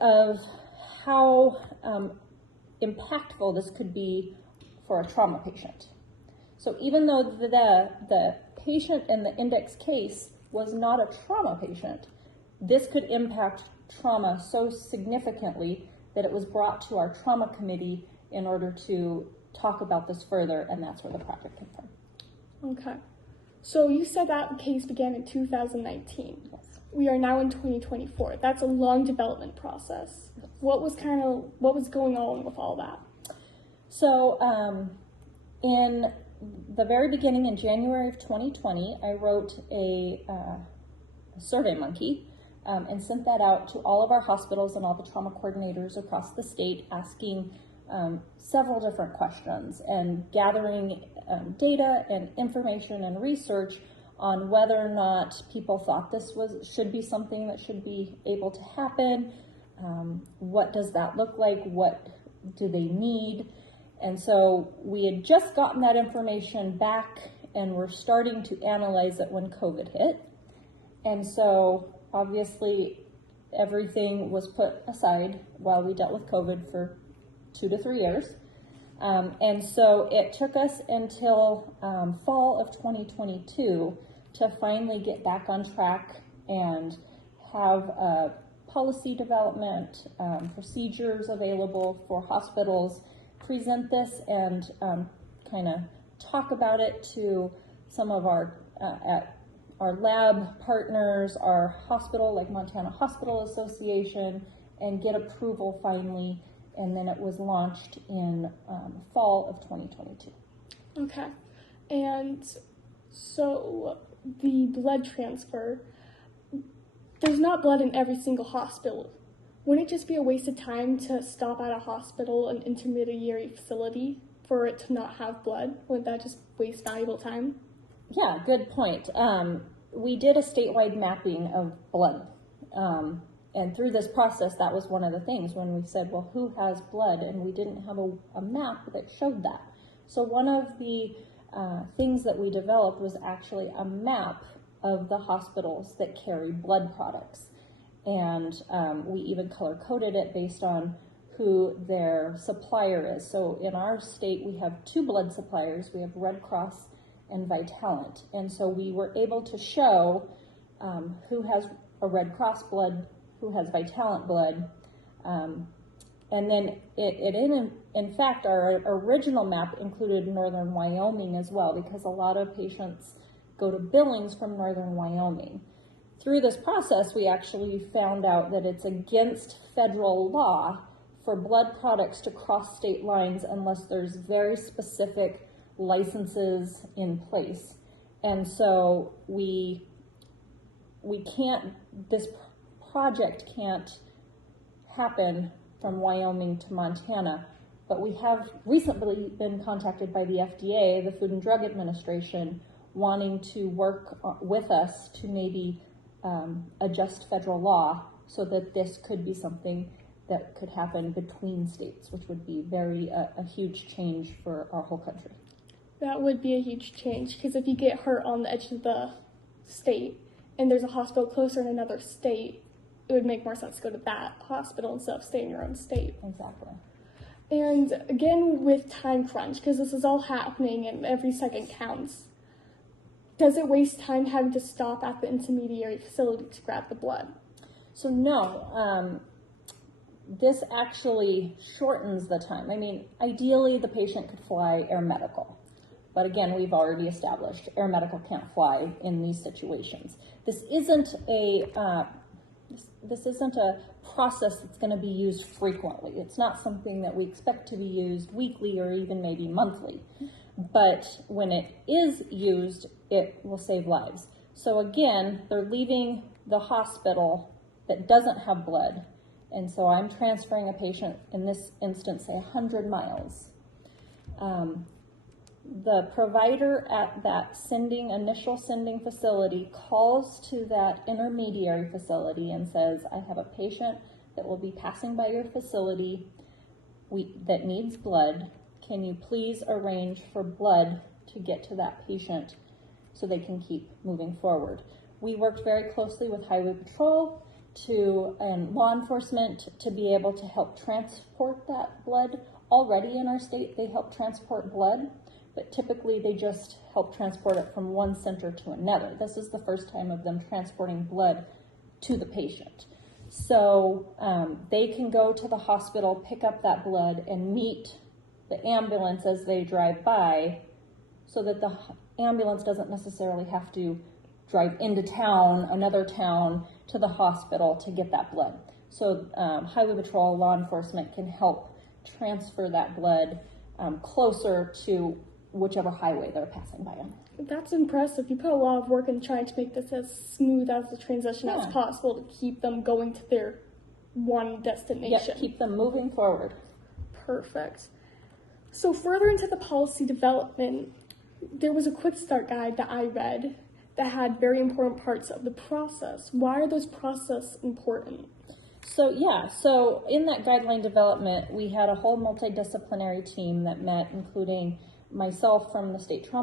of how impactful this could be for a trauma patient. So even though the patient in the index case was not a trauma patient, this could impact trauma so significantly that it was brought to our trauma committee in order to talk about this further, and that's where the project came from. Okay. So you said that case began in 2019. Yes. We are now in 2024. That's a long development process. Yes. What was going on with all that? So in the very beginning, in January of 2020, I wrote a survey monkey and sent that out to all of our hospitals and all the trauma coordinators across the state, asking several different questions and gathering data and information and research on whether or not people thought this should be something that should be able to happen. What does that look like? What do they need? And so we had just gotten that information back and we're starting to analyze it when COVID hit. And so obviously everything was put aside while we dealt with COVID for 2 to 3 years. And so it took us until fall of 2022 to finally get back on track and have policy development, procedures available for hospitals, present this and kind of talk about it to some of our lab partners, our hospital, like Montana Hospital Association, and get approval finally. And then it was launched in fall of 2022. Okay. And so the blood transfer, there's not blood in every single hospital. Wouldn't it just be a waste of time to stop at a hospital, an intermediary facility, for it to not have blood? Wouldn't that just waste valuable time? Yeah, good point. We did a statewide mapping of blood. And through this process, that was one of the things when we said, well, who has blood? And we didn't have a map that showed that. So one of the things that we developed was actually a map of the hospitals that carry blood products. And we even color-coded it based on who their supplier is. So in our state, we have 2 blood suppliers. We have Red Cross and Vitalant. And so we were able to show who has a Red Cross blood, who has Vitalant blood. And then in fact, our original map included northern Wyoming as well, because a lot of patients go to Billings from northern Wyoming. Through this process, we actually found out that it's against federal law for blood products to cross state lines unless there's very specific licenses in place. And so this project can't happen from Wyoming to Montana, but we have recently been contacted by the FDA, the Food and Drug Administration, wanting to work with us to maybe adjust federal law so that this could be something that could happen between states, which would be a huge change for our whole country. That would be a huge change, because if you get hurt on the edge of the state and there's a hospital closer in another state, it would make more sense to go to that hospital instead of staying in your own state. Exactly. And again, with time crunch, because this is all happening and every second counts, does it waste time having to stop at the intermediary facility to grab the blood? So no, this actually shortens the time. I mean, ideally the patient could fly air medical, but again, we've already established air medical can't fly in these situations. This isn't a process that's going to be used frequently. It's not something that we expect to be used weekly or even maybe monthly. But when it is used, it will save lives. So again, they're leaving the hospital that doesn't have blood. And so I'm transferring a patient, in this instance, say 100 miles. The provider at that initial sending facility calls to that intermediary facility and says, I have a patient that will be passing by your facility that needs blood. Can you please arrange for blood to get to that patient so they can keep moving forward? We worked very closely with Highway Patrol to law enforcement to be able to help transport that blood. Already in our state, they help transport blood, but typically they just help transport it from one center to another. This is the first time of them transporting blood to the patient. So they can go to the hospital, pick up that blood, and meet the ambulance as they drive by, so that the ambulance doesn't necessarily have to drive into town, another town, to the hospital to get that blood. So Highway Patrol, law enforcement can help transfer that blood closer to whichever highway they're passing by on. That's impressive. You put a lot of work in trying to make this as smooth as the transition as possible to keep them going to their one destination. Yep, keep them moving forward. Perfect. So further into the policy development, there was a quick start guide that I read that had very important parts of the process. Why are those processes important? So in that guideline development, we had a whole multidisciplinary team that met, including myself from the state trauma